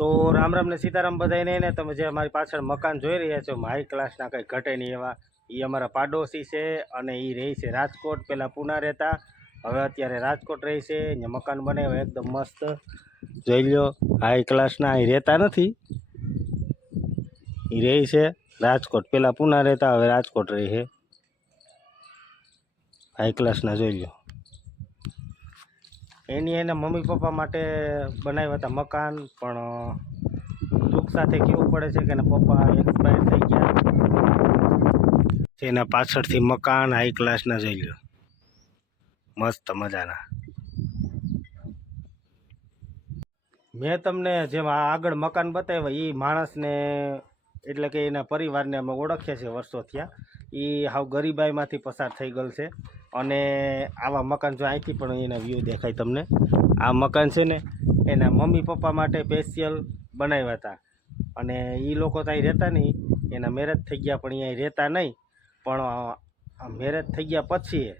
તો રામ રામ ને સીતારામ બધાને ને તમે જે અમારી પાછળ મકાન જોઈ રહ્યા છો હાઈ ક્લાસના કંઈ ઘટે નહીં એવા એ અમારા પાડોશી છે અને એ રહે છે રાજકોટ. પહેલાં પૂના રહેતા, હવે અત્યારે રાજકોટ રહે છે. અહીંયા મકાન બનાવ્યા એકદમ મસ્ત, જોઈ લો. હાઈ ક્લાસના અહીં રહેતા નથી, એ રહે છે રાજકોટ. પહેલાં પૂના રહેતા, હવે રાજકોટ રહે છે. હાઈ ક્લાસના જોઈ લો. એના મમ્મી પપ્પા માટે બનાવ્યા હતા મકાન, પણ દુઃખ સાથે કહેવું પડે છે કે એના પપ્પા એક્સપાયર થઈ ગયા. એના પાછળથી મકાન હાઈ ક્લાસના જોઈ લો, મસ્ત મજાના. મેં તમને જેમ આગળ મકાન બતાવ્યા એ માણસને એટલે કે એના પરિવારને અમે ઓળખીએ છીએ વર્ષો થયા. એ હાવ ગરીબાઈમાંથી પસાર થઈ ગયેલ છે અને આવા મકાન જો અહીંથી પણ એના વ્યૂ દેખાય તમને. આ મકાન છે ને એના મમ્મી પપ્પા માટે સ્પેશિયલ બનાવ્યા હતા અને એ લોકો તો અહીં રહેતા નહીં, એના મેરેજ થઈ ગયા પણ અહીં રહેતા નહીં. પણ મેરેજ થઈ ગયા પછી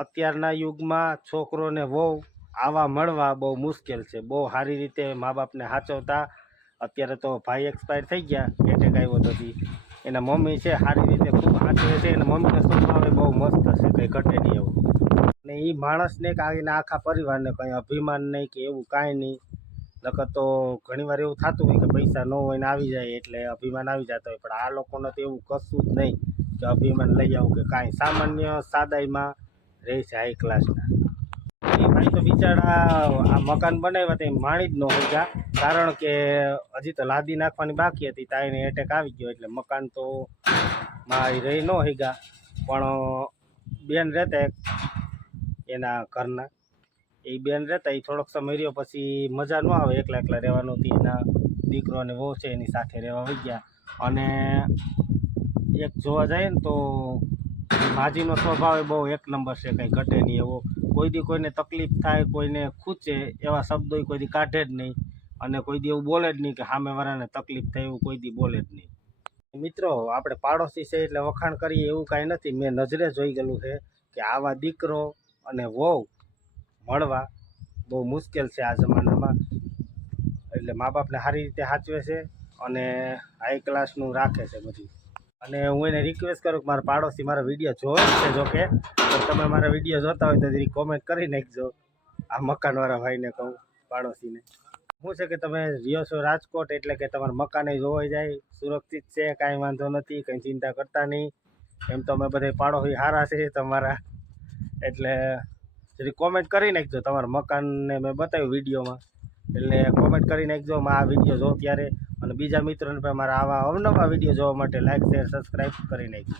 અત્યારના યુગમાં છોકરોને વહુ આવા મળવા બહુ મુશ્કેલ છે. બહુ સારી રીતે મા બાપને સાચવતા. અત્યારે તો ભાઈ એક્સપાયર થઈ ગયા, એટેક આવ્યો તો એના મમ્મી છે સારી રીતે ખૂબ સાચવે છે. એના મમ્મીનો સ્વભાવ બહુ મસ્ત છે, કંઈ ઘટે નહીં એવું. અને એ માણસને કે આવીને આખા પરિવારને કંઈ અભિમાન નહીં કે એવું કાંઈ નહીં. નકર તો ઘણીવાર એવું થતું હોય કે પૈસા ન હોય ને આવી જાય એટલે અભિમાન આવી જતો હોય, પણ આ લોકોને તો એવું કશું જ નહીં કે અભિમાન લઈ આવું કે કાંઈ. સામાન્ય સાદાઈમાં રહે છે હાઈ ક્લાસના. એ ભાઈ તો બિચારા આ મકાન બનાવ્યા તો માણી જ ન હોય ગયા, કારણ કે હજી તો લાદી નાખવાની બાકી હતી, તાઈને એટેક આવી ગયો એટલે મકાન તો માં રહી ન હોય ગયા. પણ બેન રહેતા એના ઘરના, એ બેન રહેતા એ થોડોક સમય રહ્યો, પછી મજા ન આવે એકલા એકલા રહેવાનું. એના દીકરો અને વહુ છે એની સાથે રહેવા વહી ગયા. અને એક જોવા જાય ને તો માજીનો સ્વભાવ બહુ એક નંબર છે, કંઈ ઘટે નહીં એવો. કોઈ દી કોઈને તકલીફ થાય, કોઈને ખૂચે એવા શબ્દો કોઈ દી કાઢે જ નહીં, અને કોઈ દી એવું બોલે જ નહીં કે સામેવાળાને તકલીફ થાય એવું કોઈ દી બોલે જ નહીં. મિત્રો, આપણે પાડોશી છે એટલે વખાણ કરીએ એવું કાંઈ નથી. મેં નજરે જોઈ ગયેલું છે કે આવા દીકરો અને વહુ મળવા બહુ મુશ્કેલ છે આ જમાનામાં. એટલે મા બાપને સારી રીતે સાચવે છે અને હાઈ ક્લાસનું રાખે છે બધું. અને હું એને રિક્વેસ્ટ કરું કે મારા પાડોશી મારા વિડીયો જોવે છે, જોકે તો તમે મારા વિડીયો જોતા હોય તો જરી કોમેન્ટ કરી નાખજો. આ મકાનવાળા ભાઈને કહું, પાડોશીને. શું છે કે તમે રહ્યો છો રાજકોટ એટલે કે તમારા મકાને જોવાઈ જાય, સુરક્ષિત છે, કાંઈ વાંધો નથી, કંઈ ચિંતા કરતા નહીં. એમ તો અમે બધા પાડોશી સારા છે તમારા, એટલે જરી કોમેન્ટ કરી નાખજો. તમારા મકાનને મેં બતાવ્યું વિડીયોમાં, એટલે કોમેન્ટ કરી નાખજો આ વિડીયો જો ત્યારે. અને બીજા મિત્રોને પણ મારા આવા અવનવા વિડીયો જોવા માટે લાઈક શેર સબસ્ક્રાઈબ કરી નાખજો.